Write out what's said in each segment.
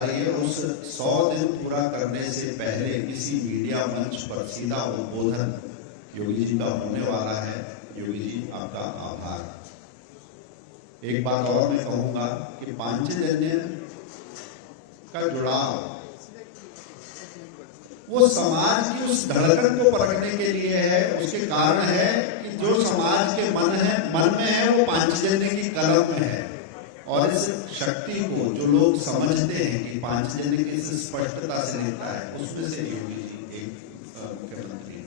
ये उस 100 दिन पूरा करने से पहले किसी मीडिया मंच पर सीधा उद्बोधन योगी जी का होने वाला है। योगी जी, आपका आभार। एक बात और मैं कहूंगा कि पांचजन्य का जुड़ाव वो समाज की उस धड़कन को परखने के लिए है। उसके कारण है कि जो समाज के मन में है वो पांचजन्य की कलम में है। और इस शक्ति को जो लोग समझते हैं कि पांचजन्य किस स्पष्टता से लेता है, उसमें से योगी जी एक मुख्यमंत्री है।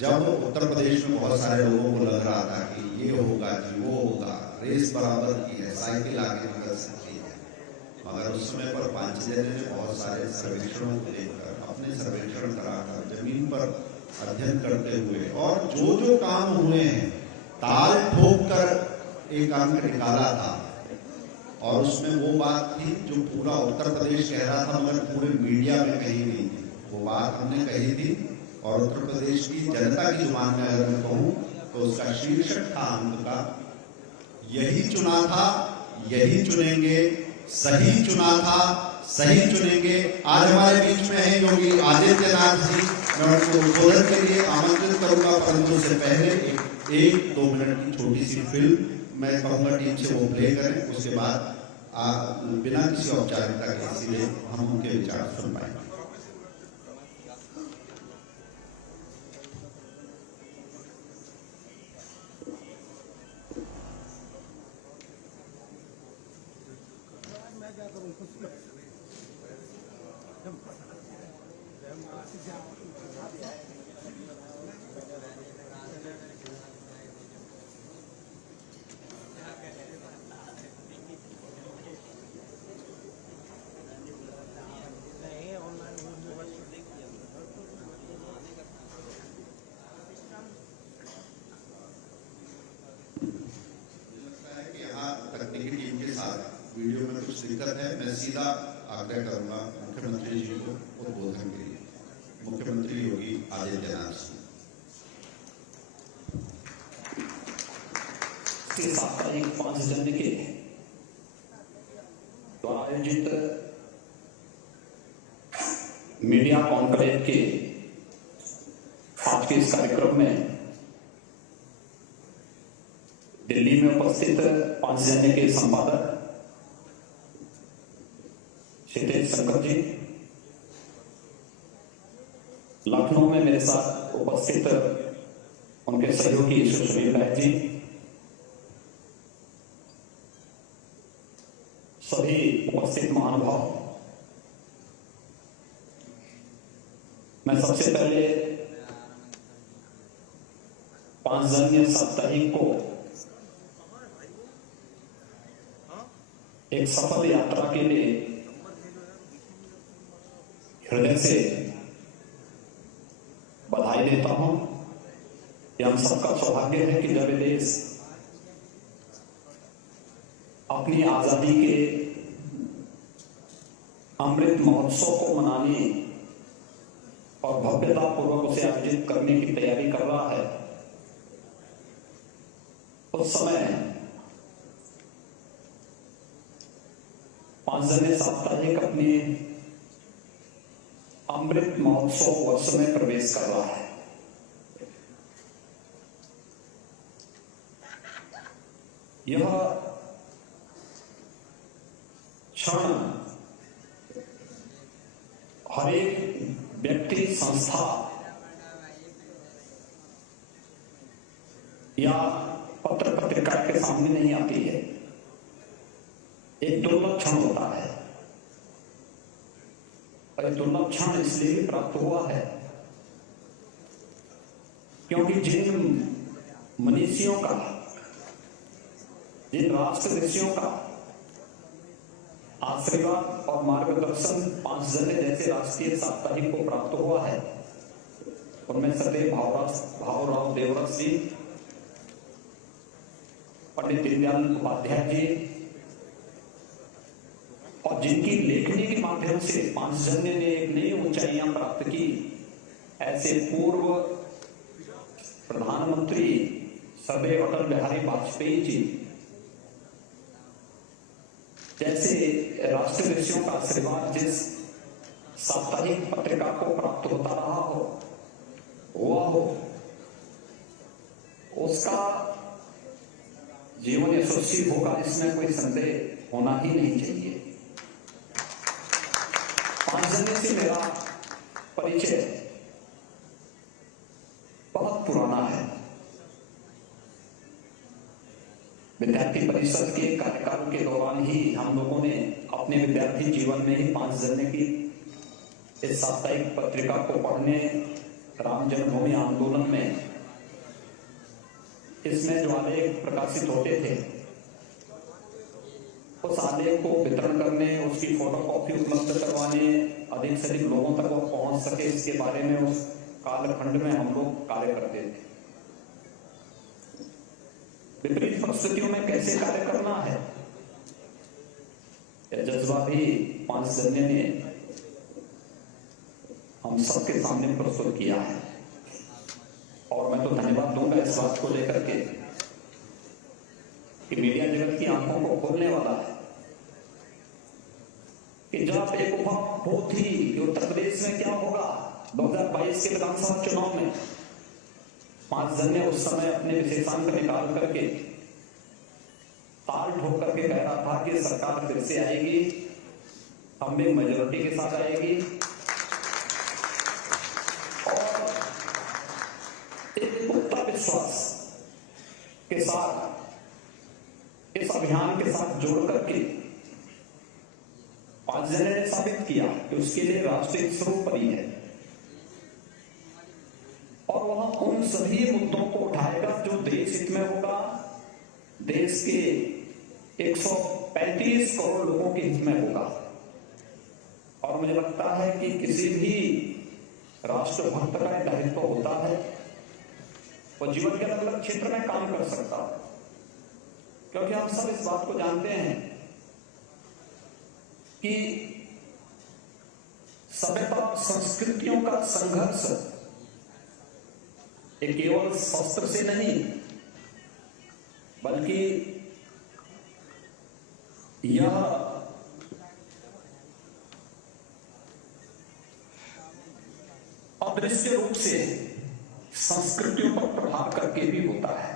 जब उत्तर प्रदेश में बहुत सारे लोगों को लग रहा था कि ये होगा कि वो होगा, रेस बराबर की है, साइकिल आगे निकल सकती है, मगर उस समय पर पांचजन्य ने बहुत सारे सर्वेक्षणों को लेकर अपने सर्वेक्षण कराकर जमीन पर अध्ययन करते हुए और जो जो काम हुए हैं ताल ठोक कर एक अंक निकाला था। और उसमें वो बात थी जो पूरा उत्तर प्रदेश कह रहा था मगर पूरे मीडिया में कहीं नहीं थी। वो बात हमने कही थी और उत्तर प्रदेश की जनता की जुबान में अगर मैं कहूं तो उसका शीर्षक था अंक का, यही चुना था, यही चुनेंगे, सही चुना था, सही चुनेंगे। आज हमारे बीच में है योगी आदित्यनाथ जी। मैं उनको उद्बोधन के लिए आमंत्रित करूंगा, परंतु उससे पहले एक 2 मिनट की छोटी सी फिल्म मैं कहूंगा टीम से वो प्ले करें। उसके बाद बिना किसी औपचारिकता के सीधे हम उनके विचार सुन पाएंगे। तकनीकी टीम के साथ वीडियो में कुछ दिक्कत है। मैं सीधा आग्रह करूंगा मुख्यमंत्री जी को उद्बोधन के लिए। मुख्यमंत्री योगी आदित्यनाथ जी साप्ताहिक पांचजन्य के द्वारा आयोजित मीडिया कॉन्क्लेव के आज के इस कार्यक्रम में दिल्ली में उपस्थित पांचजन्य के संपादक क्षितिज शंकर जी, लखनऊ में मेरे साथ उपस्थित उनके सहयोगी सुशील नायक जी, सभी उपस्थित महानुभाव, मैं सबसे पहले पांचजन्य साप्ताहिक को एक सफल यात्रा के लिए हृदय से बधाई देता हूं। यह हम सबका सौभाग्य है कि जब देश अपनी आजादी के अमृत महोत्सव को मनाने और भव्यता पूर्वक उसे आयोजित करने की तैयारी कर रहा है, उस समय पांचजन्य साप्ताहिक अपने अमृत महोत्सव वर्ष में प्रवेश कर रहा है। यह क्षण हर एक व्यक्ति, संस्था या पत्र पत्रिका के सामने नहीं आती है। एक दुर्लभ क्षण होता है और एक दुर्लभ क्षण इसलिए भी प्राप्त हुआ है क्योंकि जिन मनीषियों का, जिन राष्ट्र ऋषियों का आशीर्वाद और मार्गदर्शन पांचजन्य जैसे राष्ट्रीय साप्ताहिक को प्राप्त हुआ है, उनमें सदैव भावराव देवव्रत जी, पंडित दीनदयाल उपाध्याय जी, और जिनकी लेखनी के माध्यम से पांचजन्य ने एक नई ऊंचाइयां प्राप्त की, ऐसे पूर्व प्रधानमंत्री सर्वे अटल बिहारी वाजपेयी जी जैसे राष्ट्रवासियों का आशीर्वाद जिस साप्ताहिक पत्रिका को प्राप्त होता रहा हुआ हो, उसका जीवन यशस्वी होगा, इसमें कोई संदेह होना ही नहीं चाहिए। 5 जनवरी से मेरा परिचय बहुत पुराना है। विद्यार्थी परिषद के कार्यकाल के दौरान ही हम लोगों ने अपने विद्यार्थी जीवन में ही 5 जनवरी की इस साप्ताहिक पत्रिका को पढ़ने, राम जन्मभूमि आंदोलन में इसमें जो आलेख प्रकाशित होते थे, उस आलेख को वितरण करने, उसकी फोटोकॉपी उपलब्ध करवाने, अधिक से अधिक लोगों तक वो पहुंच सके, इसके बारे में उस कालखंड में हम लोग कार्य करते थे। विपरीत परिस्थितियों में कैसे कार्य करना है, यह जज्बा भी 5 जनवरी ने हम सबके सामने प्रस्तुत किया है। और मैं तो धन्यवाद दूंगा इस बात को लेकर के कि मीडिया जगत की आंखों को खोलने वाला है कि जब एक उपभोग थी कि उत्तर प्रदेश में क्या होगा 2022 के विधानसभा चुनाव में, 5 जन ने उस समय अपने विशेषांक निकाल करके ताल ठोक करके कह रहा था कि सरकार फिर से आएगी, हम भी मेजोरिटी के साथ आएगी। और एक पुख्ता विश्वास के साथ इस अभियान के साथ जोड़ करके 5 जन ने साबित किया कि उसके लिए राष्ट्रीय सर्वोपरि है और वह उन सभी मुद्दों को उठाएगा जो देश हित में होगा, देश के 135 करोड़ लोगों के हित में होगा। और मुझे लगता है कि किसी भी राष्ट्रभक्त का एक दायित्व होता है, वो जीवन के अलग अलग क्षेत्र में काम कर सकता है, क्योंकि हम सब इस बात को जानते हैं कि सभ्यता संस्कृतियों का संघर्ष ये केवल शस्त्र से नहीं, बल्कि यह अदृश्य रूप से संस्कृतियों पर प्रभाव करके भी होता है।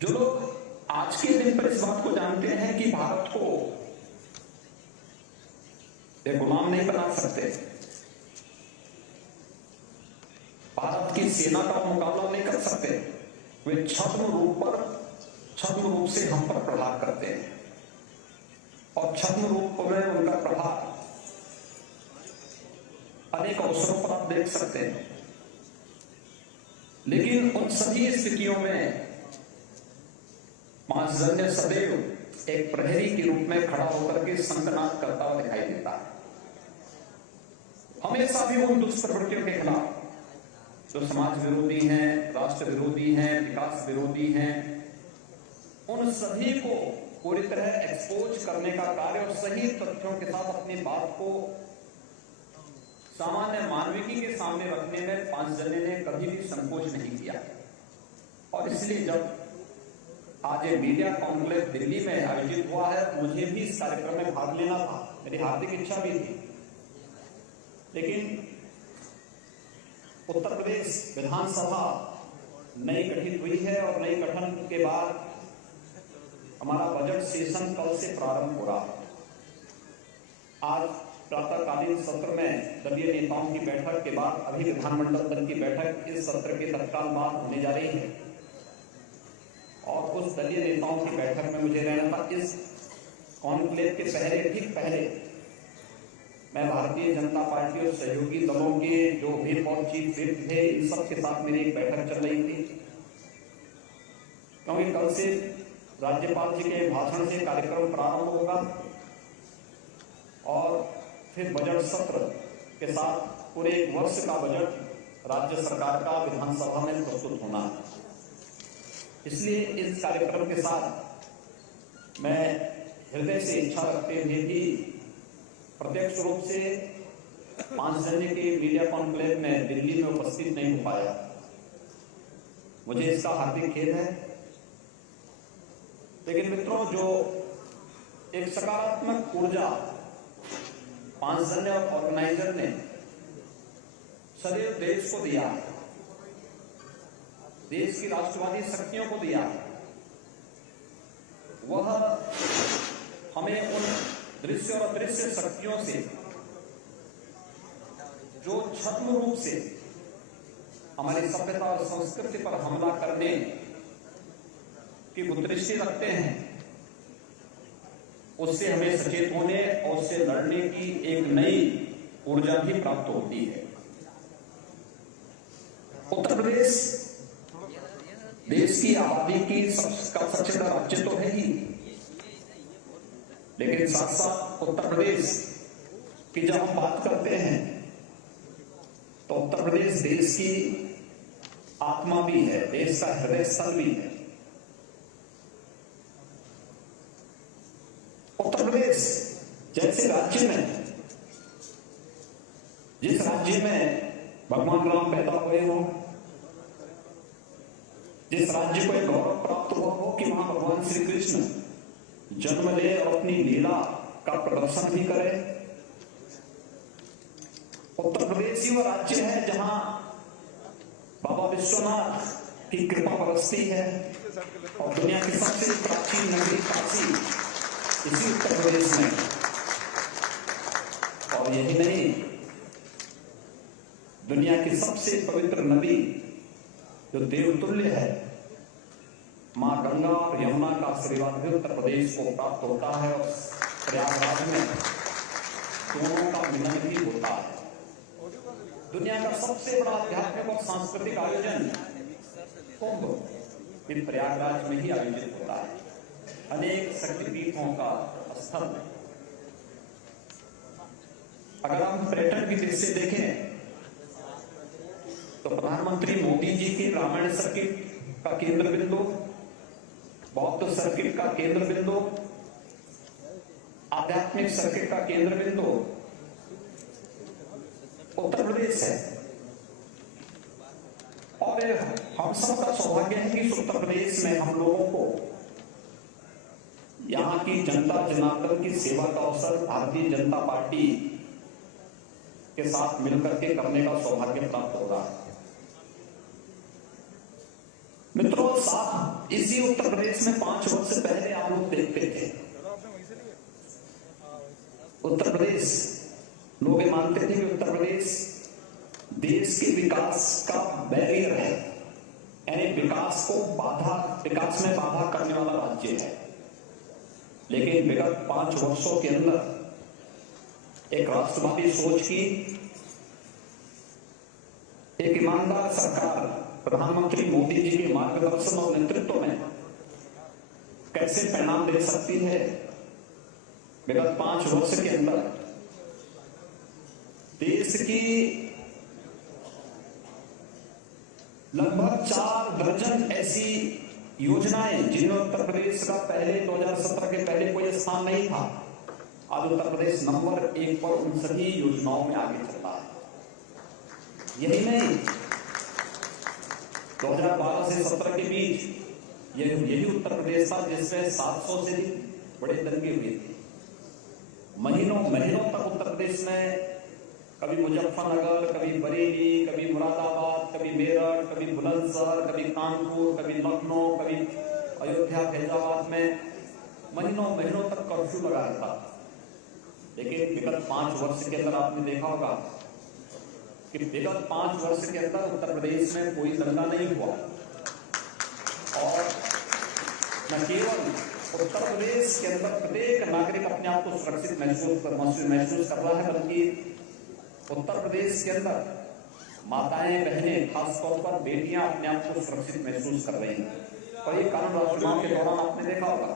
जो लोग आज के दिन पर इस बात को जानते हैं कि भारत को एक गुलाम नहीं बना सकते, भारत की सेना का मुकाबला नहीं कर सकते, वे छद्म रूप से हम पर प्रहार करते हैं और छद्म रूप में उनका प्रभाव अनेक अवसरों पर आप देख सकते हैं। लेकिन उन सभी स्थितियों में 5 जन ने सदैव एक प्रहरी के रूप में खड़ा होकर के संकनाद करता हुआ दिखाई देता है। हमेशा भी उन दुष्प्रवृत्तियों के खिलाफ जो समाज विरोधी हैं, राष्ट्र विरोधी हैं, विकास विरोधी हैं, उन सभी को पूरी तरह एक्सपोज करने का कार्य और सही तथ्यों के साथ अपनी बात को सामान्य मानविकी के सामने रखने में 5 जन ने कभी भी संकोच नहीं किया। और इसलिए जब आज ये मीडिया कॉन्क्लेव दिल्ली में आयोजित हुआ है, मुझे भी इस कार्यक्रम में भाग लेना था, मेरी हार्दिक इच्छा भी थी, लेकिन उत्तर प्रदेश विधानसभा नई गठित हुई है और नई गठन के बाद हमारा बजट सेशन कल से प्रारंभ हो रहा है। आज प्रातःकालीन सत्र में दलीय नेताओं की बैठक के बाद अभी विधानमंडल दल की बैठक इस सत्र के तत्काल बाद होने जा रही है और उस दलीय नेताओं की बैठक में मुझे रहना था। इस कॉन्क्लेव के ठीक पहले मैं भारतीय जनता पार्टी और सहयोगी दलों के जो व्हिप और चीफ व्हिप थे, इन सब के साथ मेरी एक बैठक चल रही थी, क्योंकि कल से राज्यपाल जी के भाषण से कार्यक्रम प्रारंभ होगा और फिर बजट सत्र के साथ पूरे 1 वर्ष का बजट राज्य सरकार का विधानसभा में प्रस्तुत होना है। इसलिए इस कार्यक्रम के साथ मैं हृदय से इच्छा रखते हुए भी प्रत्यक्ष रूप से 5 जन के मीडिया कॉन्क्लेव में दिल्ली में उपस्थित नहीं हो पाया, मुझे इसका हार्दिक खेद है। लेकिन मित्रों, जो एक सकारात्मक ऊर्जा पांचजन्य ऑर्गेनाइजर ने सदैव देश को दिया, देश की राष्ट्रवादी शक्तियों को दिया। वह हमें उन दृश्य और अदृश्य शक्तियों से जो छद्म रूप से हमारी सभ्यता और संस्कृति पर हमला करने की कुदृष्टि रखते हैं, उससे हमें सचेत होने और उससे लड़ने की एक नई ऊर्जा भी प्राप्त होती है। उत्तर प्रदेश देश की आबादी की सबसे बड़ा राज्य तो है ही, लेकिन साथ साथ उत्तर प्रदेश की जब हम बात करते हैं तो उत्तर प्रदेश देश की आत्मा भी है, देश का हृदय स्थल भी है। उत्तर प्रदेश जैसे राज्य में, जिस राज्य में भगवान राम पैदा हुए हो, जिस राज्य को एक गौरव प्राप्त हुआ हो कि वहां भगवान श्री कृष्ण जन्म ले और अपनी लीला का प्रदर्शन भी करे, उत्तर प्रदेश ही वह राज्य है जहां बाबा विश्वनाथ की कृपा बरसती है और दुनिया की सबसे प्राचीन नगरी काशी इसी उत्तर प्रदेश में। और यही नहीं, दुनिया की सबसे पवित्र नदी जो देवतुल्य है, मां गंगा और यमुना का आशीर्वाद भी उत्तर प्रदेश को प्राप्त होता है और प्रयागराज में दोनों का मिलन भी होता है। दुनिया का सबसे बड़ा आध्यात्मिक और सांस्कृतिक आयोजन कुंभ इन प्रयागराज में ही आयोजित होता है, अनेक शक्तिपीठों का स्थल। अगर हम पर्यटन की दृष्टि से देखें तो प्रधानमंत्री मोदी जी की रामायण सर्किट का केंद्र बिंदु, बौद्ध सर्किट का केंद्र बिंदु, आध्यात्मिक सर्किट का केंद्र बिंदु उत्तर प्रदेश है। और हम सबका सौभाग्य है कि उत्तर प्रदेश में हम लोगों को यहां की जनता जनार्दन की सेवा का अवसर भारतीय जनता पार्टी के साथ मिलकर के करने का सौभाग्य प्राप्त हो रहा है। मित्रों, साथ इसी उत्तर प्रदेश में 5 वर्ष पहले आप लोग देखते थे, उत्तर प्रदेश लोग ये मानते थे कि उत्तर प्रदेश देश के विकास का बैरियर है, यानी विकास में बाधा करने वाला राज्य है। लेकिन विगत 5 वर्षों के अंदर एक राष्ट्रवादी सोच की, एक ईमानदार सरकार प्रधानमंत्री मोदी जी के मार्गदर्शन और नेतृत्व में कैसे परिणाम दे सकती है। विगत 5 वर्ष के अंदर देश की लगभग 4 दर्जन ऐसी योजनाएं जिनमें उत्तर प्रदेश का पहले 2017 के पहले कोई स्थान नहीं था, आज उत्तर प्रदेश नंबर 1 पर उन सभी योजनाओं में आगे चल रहा है। यही नहीं, 2012 से 17 के बीच यही उत्तर प्रदेश था जिसमें 700 से बड़े दंगे हुए थे। महीनों तक उत्तर प्रदेश में कभी मुजफ्फरनगर, कभी बरेली, कभी मुरादाबाद, कभी मेरठ, कभी बुलंदशहर, कभी कानपुर, कभी लखनऊ, कभी अयोध्या, फैजाबाद में महीनों तक कर्फ्यू लगा था। लेकिन विगत 5 वर्ष के अंदर आपने देखा होगा कि विगत 5 वर्ष के अंदर उत्तर प्रदेश में कोई दंगा नहीं हुआ। और न केवल उत्तर प्रदेश के अंदर प्रत्येक नागरिक अपने आप को सुरक्षित महसूस कर रहा है, बल्कि उत्तर प्रदेश के अंदर माताएं, बहनें, खासतौर पर बेटियां अपने आप को सुरक्षित महसूस कर रही हैं। और ये कानून राजमार्ग के दौरान आपने देखा होगा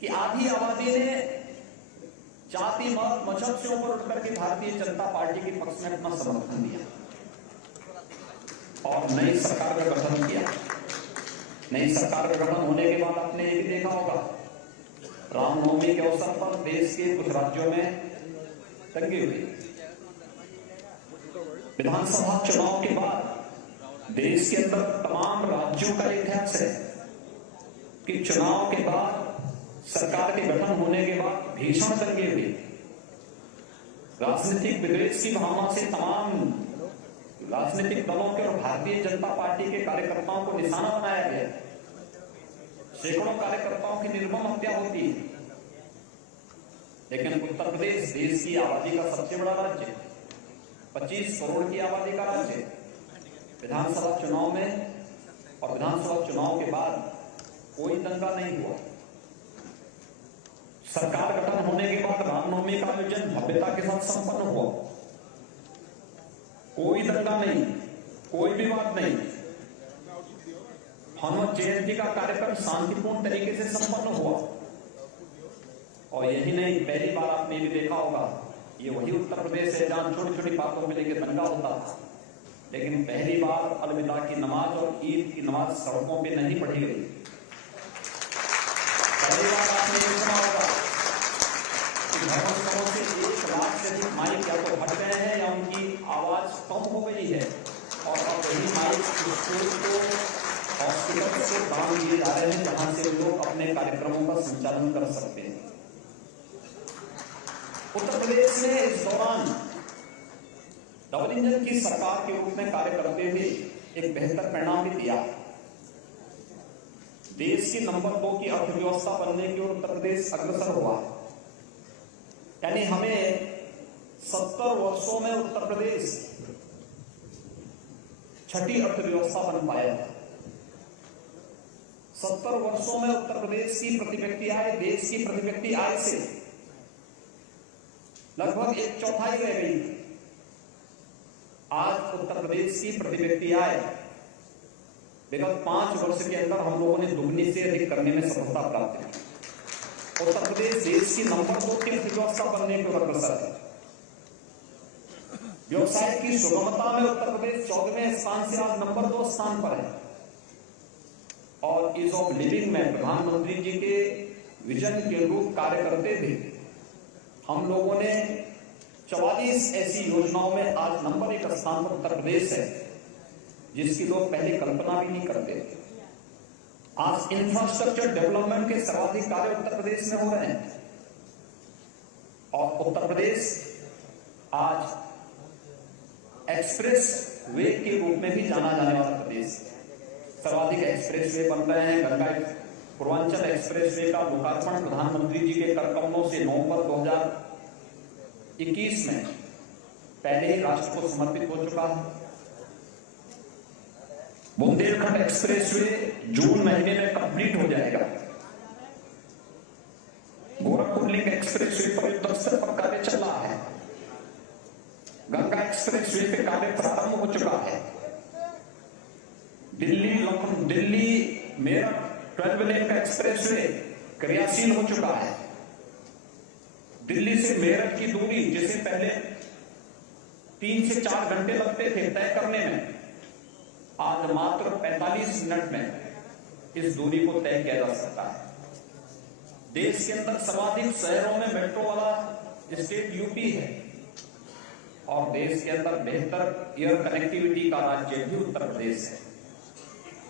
कि आधी आबादी ने जाति मत मजहब से ऊपर उठकर के भारतीय जनता पार्टी के पक्ष में अपना समर्थन दिया और नई सरकार का गठन किया। नई सरकार का गठन होने के बाद आपने ये भी देखा होगा, रामनवमी के अवसर पर देश के कुछ राज्यों में दंगे हुए। विधानसभा चुनाव के बाद देश के अंदर तमाम राज्यों का इतिहास है कि चुनाव के बाद सरकार के गठन होने के बाद भीषण दंगे हुए, राजनीतिक विद्वेष की भावना से तमाम राजनीतिक दलों के और भारतीय जनता पार्टी के कार्यकर्ताओं को निशाना बनाया गया। सैकड़ों कार्यकर्ताओं की निर्मम हत्या होती है। लेकिन उत्तर प्रदेश देश की आबादी का सबसे बड़ा राज्य है, 25 करोड़ की आबादी का राज्य है। विधानसभा चुनाव में और विधानसभा चुनाव के बाद कोई दंगा नहीं हुआ। सरकार गठन होने के बाद रामनवमी का आयोजन भव्यता के साथ संपन्न हुआ। कोई दंगा नहीं, कोई विवाद नहीं। हनुमत जयंती का कार्यक्रम शांतिपूर्ण तरीके से संपन्न हुआ। और यही नहीं, पहली बार आपने भी देखा होगा, ये वही उत्तर प्रदेश है जहां छोटी छोटी बातों को लेकर दंगा होता था, लेकिन पहली बार अलविदा की नमाज और ईद की नमाज सड़कों पे नहीं पढ़ी गई। पहली बार आपने ये सुना होगा कि धर्मस्थलों से 1 लाख से अधिक माइक या तो हट गए हैं या उनकी आवाज कम हो गई है, और अब वही माइक स्कूल को, हॉस्पिटल को दान दिए जा रहे हैं जहां से लोग अपने कार्यक्रमों का संचालन कर सकते हैं। उत्तर प्रदेश ने इस दौरान डबल इंजन की सरकार के रूप में कार्य करते हुए एक बेहतर परिणाम भी दिया। देश की नंबर 2 की अर्थव्यवस्था बनने की ओर उत्तर प्रदेश अग्रसर हुआ। यानी हमें 70 वर्षों में उत्तर प्रदेश छठी अर्थव्यवस्था बन पाया। 70 वर्षों में उत्तर प्रदेश की प्रति व्यक्ति आय देश की प्रति व्यक्ति आय से लगभग 1/4 रह गई। आज उत्तर प्रदेश की प्रति व्यक्ति आय विगत 5 वर्ष के अंदर हम लोगों ने दुगनी से अधिक करने में सफलता प्राप्त की। उत्तर प्रदेश देश की नंबर 2 की अर्थव्यवस्था बनने की ओर अग्रसर है। व्यवसाय की सुगमता में उत्तर प्रदेश 14वें स्थान से आज नंबर 2 स्थान पर है। और ईज ऑफ लिविंग में प्रधानमंत्री जी के विजन के अनुरूप कार्य करते थे। हम लोगों ने 44 ऐसी योजनाओं में आज नंबर 1 स्थान पर उत्तर प्रदेश है, जिसकी लोग पहले कल्पना भी नहीं करते थे। आज इंफ्रास्ट्रक्चर डेवलपमेंट के सर्वाधिक कार्य उत्तर प्रदेश में हो रहे हैं। और उत्तर प्रदेश आज एक्सप्रेस वे के रूप में भी जाना जाने वाला प्रदेश। सर्वाधिक एक्सप्रेस वे बन रहे हैं। गंगा पूर्वांचल एक्सप्रेस वे का लोकार्पण प्रधानमंत्री जी के कर कमलों से नवंबर 2021 में पहले ही राष्ट्र को समर्पित हो चुका है। बुंदेलखंड एक्सप्रेस वे जून महीने में कंप्लीट हो जाएगा। गोरखपुर लिंक एक्सप्रेस वे पर युद्ध स्तर पर कार्य चल रहा है। गंगा एक्सप्रेस वे पे कार्य प्रारंभ हो चुका है। दिल्ली मेरठ 12 लेन का एक्सप्रेस वे क्रियाशील हो चुका है। दिल्ली से मेरठ की दूरी, जिसे पहले 3 से 4 घंटे लगते थे तय करने में, आज मात्र 45 मिनट में इस दूरी को तय किया जा सकता है। देश के अंदर सर्वाधिक शहरों में मेट्रो वाला स्टेट यूपी है। और देश के अंदर बेहतर एयर कनेक्टिविटी का राज्य भी उत्तर प्रदेश है।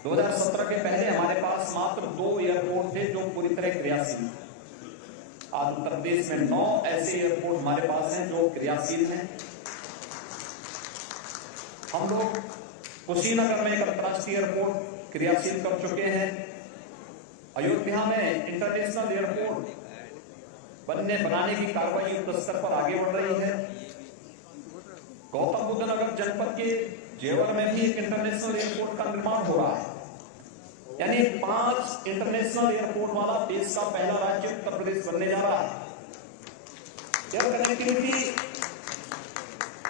2017 के पहले हमारे पास मात्र 2 एयरपोर्ट थे जो पूरी तरह क्रियाशील थे। आज उत्तर प्रदेश में 9 ऐसे एयरपोर्ट हमारे पास हैं जो क्रियाशील हैं। हम लोग कुशीनगर में एक अंतर्राष्ट्रीय एयरपोर्ट क्रियाशील कर चुके हैं। अयोध्या में इंटरनेशनल एयरपोर्ट बनाने की कार्रवाई युद्ध स्तर पर आगे बढ़ रही है। गौतम बुद्ध नगर जनपद के जेवर में भी एक इंटरनेशनल एयरपोर्ट का निर्माण हो रहा है। यानी 5 इंटरनेशनल एयरपोर्ट वाला देश का पहला राज्य उत्तर प्रदेश बनने जा रहा है। एयर कनेक्टिविटी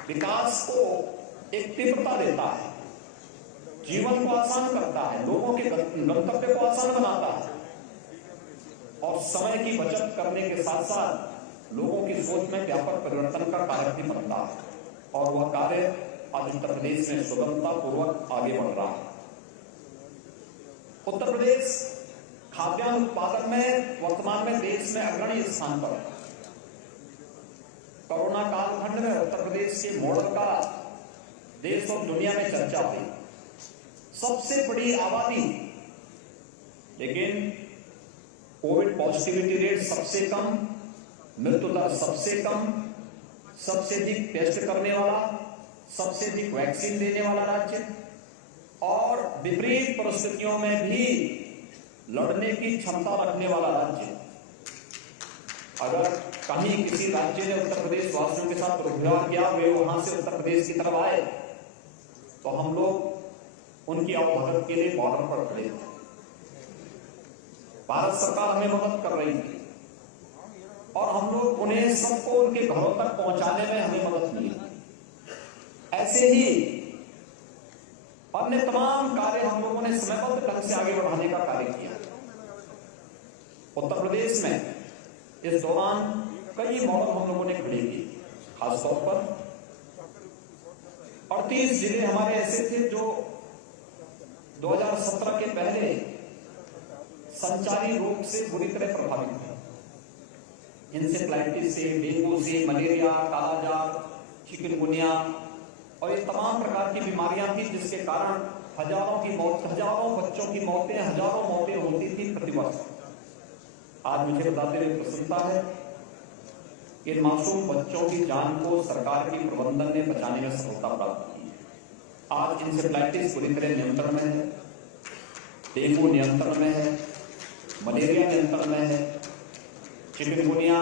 विकास को एक तीव्रता देता है, जीवन को आसान करता है, लोगों के गंतव्य को आसान बनाता है और समय की बचत करने के साथ साथ लोगों की सोच में व्यापक परिवर्तन का कार्य भी बनता है। और वह कार्य आज उत्तर प्रदेश में सुगमता पूर्वक आगे बढ़ रहा है। उत्तर प्रदेश खाद्यान्न उत्पादन में वर्तमान में देश में अग्रणी स्थान पर है। कोरोना कालखंड में उत्तर प्रदेश के मॉडल का देश और दुनिया में चर्चा हुई। सबसे बड़ी आबादी, लेकिन कोविड पॉजिटिविटी रेट सबसे कम, मृत्यु दर सबसे कम, सबसे अधिक टेस्ट करने वाला, सबसे अधिक वैक्सीन देने वाला राज्य और विपरीत परिस्थितियों में भी लड़ने की क्षमता रखने वाला राज्य। अगर कहीं किसी राज्य ने उत्तर प्रदेश वासियों के साथ दुर्व्यवहार किया, वे वहां से उत्तर प्रदेश की तरफ आए, तो हम लोग उनकी आवभगत के लिए बॉर्डर पर खड़े थे। भारत सरकार हमें मदद कर रही थी और हम लोग उन्हें सबको उनके घरों तक पहुंचाने में हमें मदद मिली। ऐसे ही अन्य तमाम कार्य हम लोगों ने समयबद्ध ढंग से आगे बढ़ाने का कार्य किया। उत्तर प्रदेश में इस दौरान कई मॉडल हम लोगों ने खड़े किए। खासतौर पर 38 जिले हमारे ऐसे थे जो 2017 के पहले संचारी रोग से बुरी तरह प्रभावित थे। इंसेफ्लाइटिस से, डेंगू से, मलेरिया, कालाजार, चिकनगुनिया और ये तमाम प्रकार की बीमारियां थी, जिसके कारण हजारों बच्चों की मौतें, हजारों मौतें होती थी प्रतिवर्ष। आज मुझे बताते हुए प्रसन्नता है कि इन मासूम बच्चों की जान को सरकार की प्रबंधन ने बचाने में सफलता प्राप्त की। आज इंसेफ्लाइटिस पूरी तरह नियंत्रण में है, डेंगू नियंत्रण में है, मलेरिया नियंत्रण में है, चिकनगुनिया,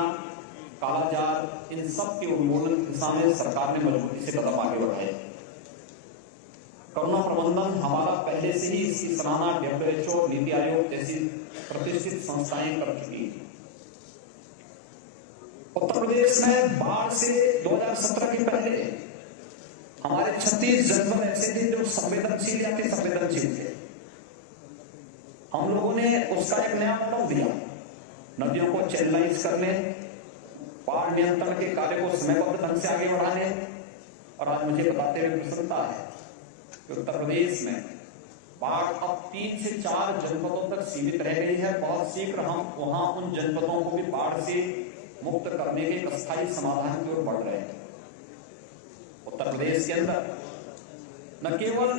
कालाजार, इन सब के उन्मूलन की दिशा में सरकार ने मजबूती से कदम आगे बढ़ाए। कोरोना प्रबंधन हमारा पहले से ही इसकी सराहना WHO, नीति आयोग जैसी प्रतिष्ठित संस्थाएं कर चुकी हैं। उत्तर प्रदेश में बाढ़ से 2017 के पहले हमारे 36 जनपद ऐसे थे जो संवेदनशील या अति संवेदनशील थे। हम लोगों ने उसका एक नया मॉडल दिया, नदियों को चैनलाइज करने, बाढ़ नियंत्रण के कार्य को समयबद्ध ढंग से आगे बढ़ाने। और आज मुझे बताते हुए प्रसन्नता है कि उत्तर प्रदेश में बाढ़ अब 3 से 4 जनपदों तक सीमित रह गई है। बहुत शीघ्र हम वहां उन जनपदों को भी बाढ़ से मुक्त करने के एक अस्थायी समाधान की ओर बढ़ रहे हैं। उत्तर प्रदेश के अंदर न केवल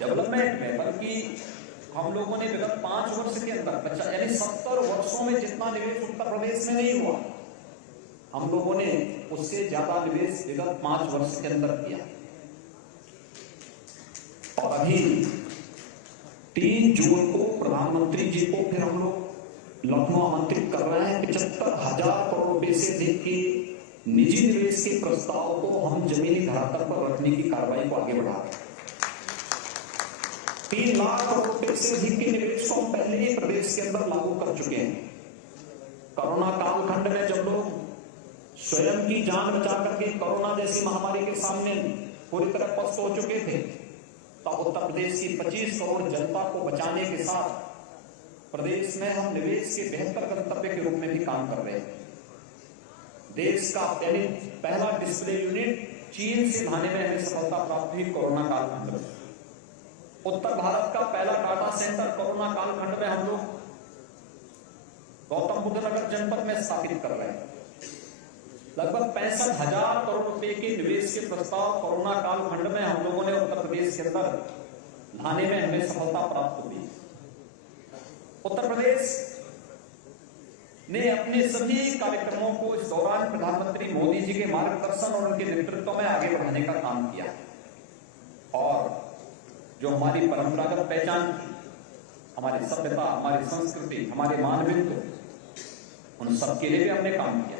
डेवलपमेंट में बल्कि हम लोगों ने विगत 5 वर्ष के अंदर यानी 70 वर्षों में जितना निवेश उत्तर प्रदेश में नहीं हुआ, हम लोगों ने उससे ज्यादा निवेश विगत 5 वर्ष के अंदर किया। और अभी 3 जून को प्रधानमंत्री जी को फिर हम लोग लखनऊ आमंत्रित कर रहे हैं। 75,000 करोड़ रुपए से अधिक के निजी निवेश के प्रस्ताव को हम जमीनी धरातल पर रखने की कार्रवाई को आगे बढ़ा रहे हैं। 3 लाख करोड़ रुपए से अधिक के निवेश को हम पहले ही प्रदेश के अंदर लागू कर चुके हैं। कोरोना कालखंड में जब लोग स्वयं की जान बचा करके कोरोना जैसी महामारी के सामने पूरी तरह पस्त हो चुके थे, तो उत्तर प्रदेश की 25 करोड़ जनता को बचाने के साथ प्रदेश में हम निवेश के बेहतर गंतव्य के रूप में भी काम कर रहे हैं। देश का पहला डिस्प्ले यूनिट चीन से लाने में हमें सफलता प्राप्त हुई कोरोना कालखंड में। उत्तर भारत का पहला डाटा सेंटर कोरोना कालखंड में हम लोग गौतम बुद्ध नगर जनपद में स्थापित कर रहे हैं। लगभग 65,000 करोड़ रुपए के निवेश के प्रस्ताव कोरोना कालखंड में हम लोगों ने उत्तर प्रदेश के अंदर लाने में हमें सफलता प्राप्त हुई। उत्तर प्रदेश ने अपने सभी कार्यक्रमों को इस दौरान प्रधानमंत्री मोदी जी के मार्गदर्शन और उनके नेतृत्व में आगे बढ़ाने का काम किया। और जो हमारी परंपरागत पहचान थी, हमारी सभ्यता, हमारी संस्कृति, हमारे मानवित्व, उन सबके लिए भी हमने काम किया।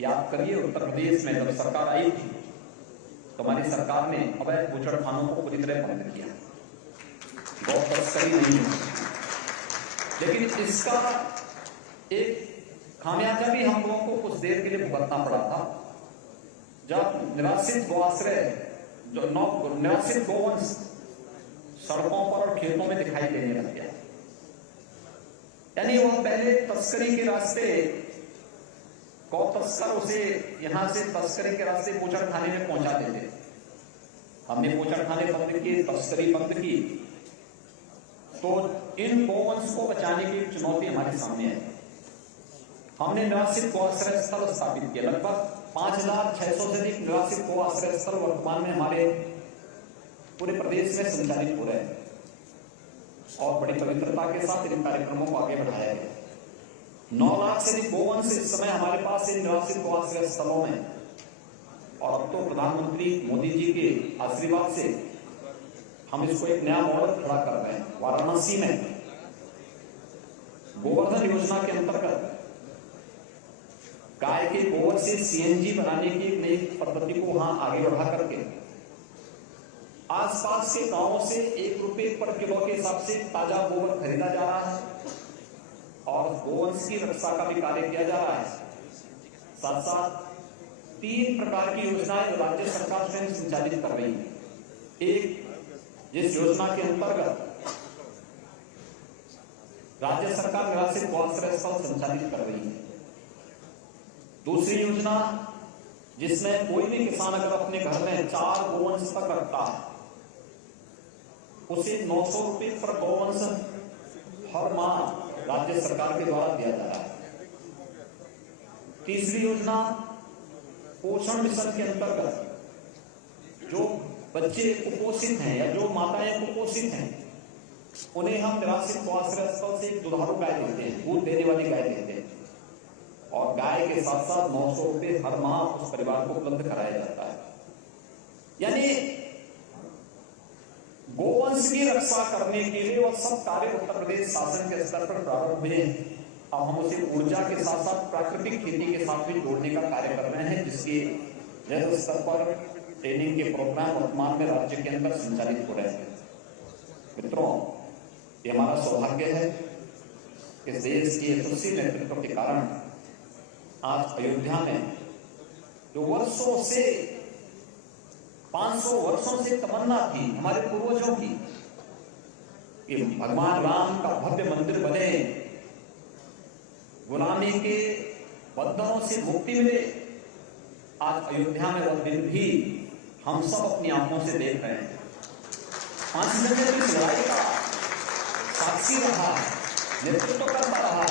याद करिए, उत्तर प्रदेश में जब सरकार आई थी तो हमारी सरकार ने अवैध बूचड़खानों को पूरी तरह बंद किया, गौ तस्करी नहीं हुई। लेकिन इसका एक खामियाजा भी हम लोगों को कुछ देर के लिए भुगतना पड़ा था, जब निराश्रित गौआश्रय, जो निराश्रित गौवंश सड़कों पर और खेतों में दिखाई देने लग गया। यानी वह पहले तस्करी के रास्ते गौ तस्कर उसे यहां से तस्करी के रास्ते बूचड़खाने में पहुंचा देते। हमने बूचड़खाने बंद किए, तस्करी बंद की, तो इन गौवंश को बचाने की चुनौती हमारे सामने है। हमने निवासित गौ आश्रय स्थल स्थापित किया। लगभग 5,600 से अधिक निवासित गौ आश्रय स्थल वर्तमान में हमारे पूरे प्रदेश में संचालित हो रहे हैं। और बड़ी पवित्रता के साथ इन कार्यक्रमों को आगे बढ़ाया गया। 9 लाख से अधिक गोवंश इस समय हमारे पास इन निवासित गोआश्रय स्थलों में, और अब तो प्रधानमंत्री मोदी जी के आशीर्वाद से हम इसको एक नया मॉडल खड़ा कर रहे हैं। वाराणसी में गोवर्धन योजना के अंतर्गत गाय के गोबर से सीएनजी बनाने की एक नई पद्धति को वहां आगे बढ़ा करके आसपास के गांवों से 1 रुपए पर किलो के हिसाब से ताजा गोबर खरीदा जा रहा है और गोवंश की रक्षा का भी कार्य किया जा रहा है। साथ साथ 3 प्रकार की योजनाएं जो राज्य सरकार स्वयं संचालित कर रही है। एक, जिस योजना के अंतर्गत राज्य सरकार निवासित गोआश्रय स्थल संचालित कर रही है। दूसरी योजना, जिसमें कोई भी किसान अगर अपने घर में 4 गोवंश तक रखता है, उसे 900 रुपए पर गोवंश हर माह राज्य सरकार के द्वारा दिया जा रहा है। तीसरी योजना, पोषण मिशन के अंतर्गत जो बच्चे कुपोषित हैं या जो माताएं कुपोषित हैं, उन्हें हम निवासित गोआश्रय स्थल से एक दुधारू गाय देते हैं, दूध देने वाली गाय देते हैं, और गाय के साथ साथ 900 रुपए हर माह उस परिवार को उपलब्ध कराया जाता है। यानी गोवंश की रक्षा करने के लिए वह सब कार्य उत्तर प्रदेश शासन के स्तर पर प्रारंभ हुए हैं। अब हम उसे ऊर्जा के साथ साथ प्राकृतिक खेती के साथ भी जोड़ने का कार्य कर रहे हैं, जिसके जैसे स्तर पर ट्रेनिंग के प्रोग्राम वर्तमान में राज्य के अंदर संचालित हो रहे हैं। मित्रों, ये हमारा सौभाग्य है कि देश के यशस्वी नेतृत्व के कारण आज अयोध्या में जो वर्षों से 500 वर्षों से तमन्ना थी हमारे पूर्वजों की कि भगवान राम का भव्य मंदिर बने, गुलामी के बंधनों से मुक्ति मिले, आज अयोध्या में वह दिन भी हम सब अपनी आंखों से देख रहे हैं। 5 महीने की लड़ाई का साक्षी रहा, नेतृत्व करता रहा।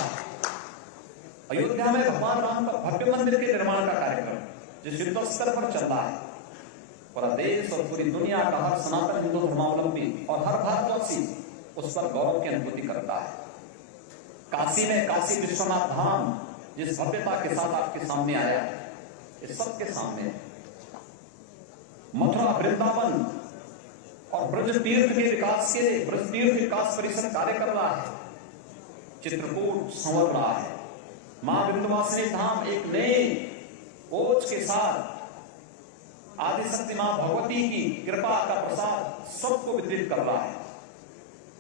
अयोध्या में भगवान राम का भव्य मंदिर के निर्माण का कार्यक्रम जिस युद्ध स्तर पर चल रहा है, पूरा देश और पूरी दुनिया का हर सनातन हिंदू धर्मावलंबी और हर भारतवासी उस पर गौरव की अनुभूति करता है। काशी में काशी विश्वनाथ धाम जिस भव्यता के साथ आपके सामने आया है, इस सबके सामने मथुरा, वृंदावन और ब्रज तीर्थ के विकास के लिए ब्रज तीर्थ विकास परिषद कार्य कर रहा है। चित्रकूट संवर रहा है। मां विंध्यवासिनी धाम एक नए ओज के साथ आदिशक्ति मां भगवती की कृपा का प्रसाद सबको वितरित कर रहा है।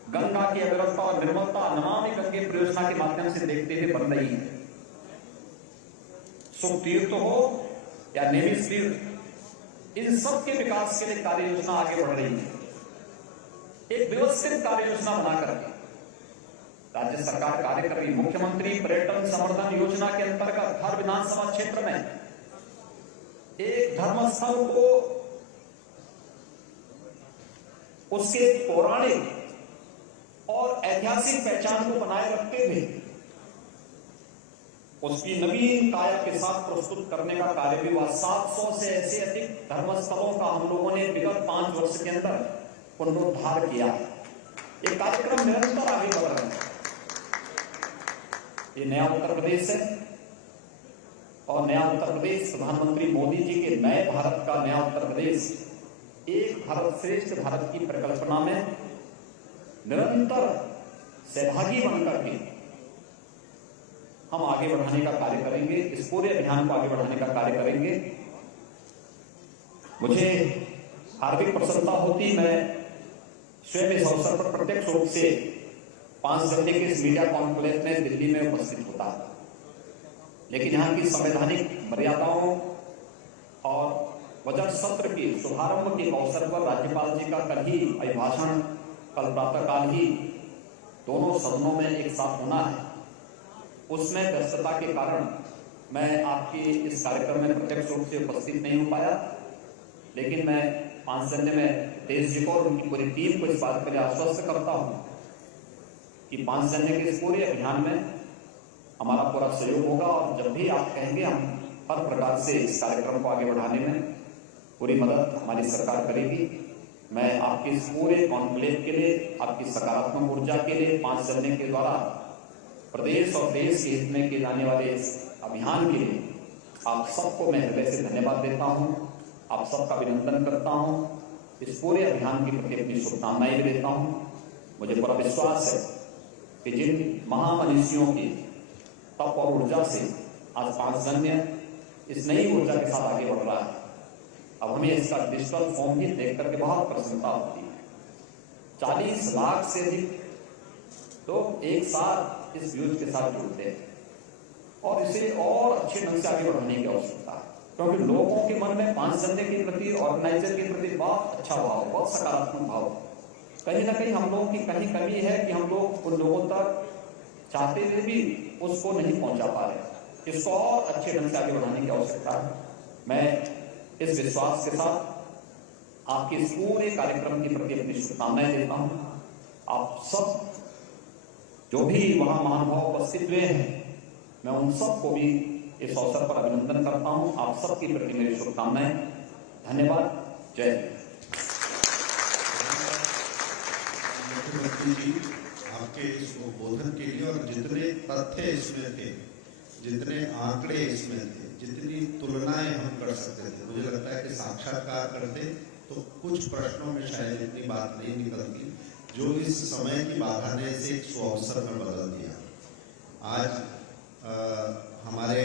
गंगा की अविरलता और निर्मलता नमामि गंगे परियोजना के माध्यम से देखते हुए बन रही है। सुख तीर्थ हो या नेमिष तीर्थ, इन सब के विकास के लिए कार्य योजना आगे बढ़ रही है। एक व्यवस्थित कार्य योजना बनाकर राज्य सरकार कार्य कर रही। मुख्यमंत्री पर्यटन संवर्धन योजना के अंतर्गत हर विधानसभा क्षेत्र में एक धर्मस्थल को उसके पौराणिक और ऐतिहासिक पहचान को बनाए रखते हुए उसकी नवीन काया के साथ प्रस्तुत करने का कार्य भी हुआ। 700 से ऐसे अधिक धर्मस्थलों का हम लोगों ने विगत 5 वर्ष के अंदर पुनरुद्धार किया। ये कार्यक्रम निरंतर आगे बढ़ रहे हैं। ये नया उत्तर प्रदेश है और नया उत्तर प्रदेश प्रधानमंत्री मोदी जी के नए भारत का नया उत्तर प्रदेश एक भारत श्रेष्ठ भारत की परिकल्पना में निरंतर सहभागी बनकर के हम आगे बढ़ाने का कार्य करेंगे। इस पूरे अभियान को आगे बढ़ाने का कार्य करेंगे। मुझे हार्दिक प्रसन्नता होती, मैं स्वयं इस अवसर पर प्रत्यक्ष रूप से 5 घंटे के इस मीडिया कॉन्फ्रेंस में दिल्ली में उपस्थित होता है, लेकिन यहाँ की संवैधानिक मर्यादाओं और बजट सत्र के शुभारंभ के अवसर पर राज्यपाल जी का कल ही अभिभाषण, कल प्रातःकाल ही दोनों सदनों में एक साथ होना है। उसमें व्यस्तता के कारण मैं आपके इस कार्यक्रम में प्रत्यक्ष रूप से उपस्थित नहीं हो पाया, लेकिन मैं 5 घंटे में देश जी को और उनकी पूरी टीम को इस बात के लिए आश्वस्त करता हूं कि 5 घंटे के इस पूरे अभियान में हमारा पूरा सहयोग होगा और जब भी आप कहेंगे हम हर प्रकार से इस कार्यक्रम को आगे बढ़ाने में पूरी मदद हमारी सरकार करेगी। मैं आपके इस पूरे कॉन्क्लेव के लिए, आपकी सकारात्मक ऊर्जा के लिए 5 जनवरी के द्वारा प्रदेश और देश के हित में किए जाने वाले इस अभियान के लिए आप सबको मैं हृदय से धन्यवाद देता हूं, आप सबका अभिनंदन करता हूं, इस पूरे अभियान के प्रति अपनी शुभकामनाएं भी देता हूं। मुझे पूरा विश्वास है कि जिन महामनीषियों की तप और ऊर्जा से आज 5 जनवरी इस नई ऊर्जा के साथ आगे बढ़ रहा है, अब हमें इसका डिजिटल फॉर्म भी देख करके बहुत प्रसन्नता होती है। 40 लाख से अधिक लोग एक साथ इस व्यूज के साथ जुड़ते हैं और इसे और अच्छे ढंग से आगे बढ़ाने की आवश्यकता है, क्योंकि लोगों के मन में 5 जनवरी के प्रति, ऑर्गेनाइजर के प्रति बहुत अच्छा भाव, बहुत सकारात्मक भाव। कहीं ना कहीं हम लोगों की कहीं कमी है कि हम लोग उन लोगों तक चाहते हुए भी उसको नहीं पहुंचा पा रहे। इसको और अच्छे ढंग से आगे बढ़ाने की आवश्यकता है। मैं इस विश्वास के साथ आपके इस पूरे कार्यक्रम के प्रति अपनी शुभकामनाएं देता हूं। आप सब जो भी वहां महानुभाव उपस्थित हुए हैं, मैं उन सबको भी इस अवसर पर अभिनंदन करता हूं। आप सबके प्रति मेरी शुभकामनाएं। धन्यवाद। जय हिंद। मुख्यमंत्री जी, आपके इस उद्बोधन के लिए और जितने तथ्य इसमें थे, जितने आंकड़े इसमें थे, जितनी तुलनाएं हम कर सकते थे, मुझे लगता है कि साक्षात्कार करते तो कुछ प्रश्नों में शायद इतनी बात नहीं निकलती जो इस समय की बाधा ने इसे एक सुअवसर में बदल दिया। आज हमारे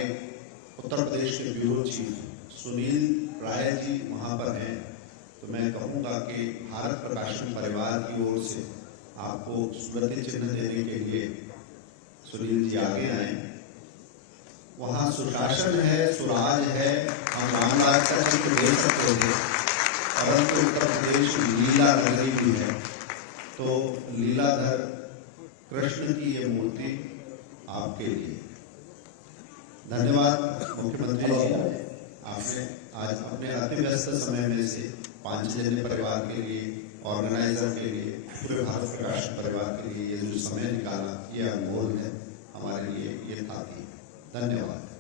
उत्तर प्रदेश के ब्यूरो चीफ सुनील राय जी वहां पर हैं, तो मैं कहूंगा कि भारत प्रकाशन परिवार की ओर से आपको स्मृति चिन्ह देने के लिए सुनील जी आगे आए। वहां सुशासन है, सुराज है, हम रामराज का चित्र दे सकते थे, परंतु उत्तर प्रदेश लीला नगरी भी है, तो लीलाधर कृष्ण की ये मूर्ति आपके लिए। धन्यवाद मुख्यमंत्री जी, आपने आज अपने अति व्यस्त समय में से 5 जनवरी परिवार के लिए, ऑर्गेनाइजर के लिए, पूरे भारत प्रकाशन परिवार के लिए ये जो समय निकाला, ये अनमोल है हमारे लिए, ये था। धन्यवाद।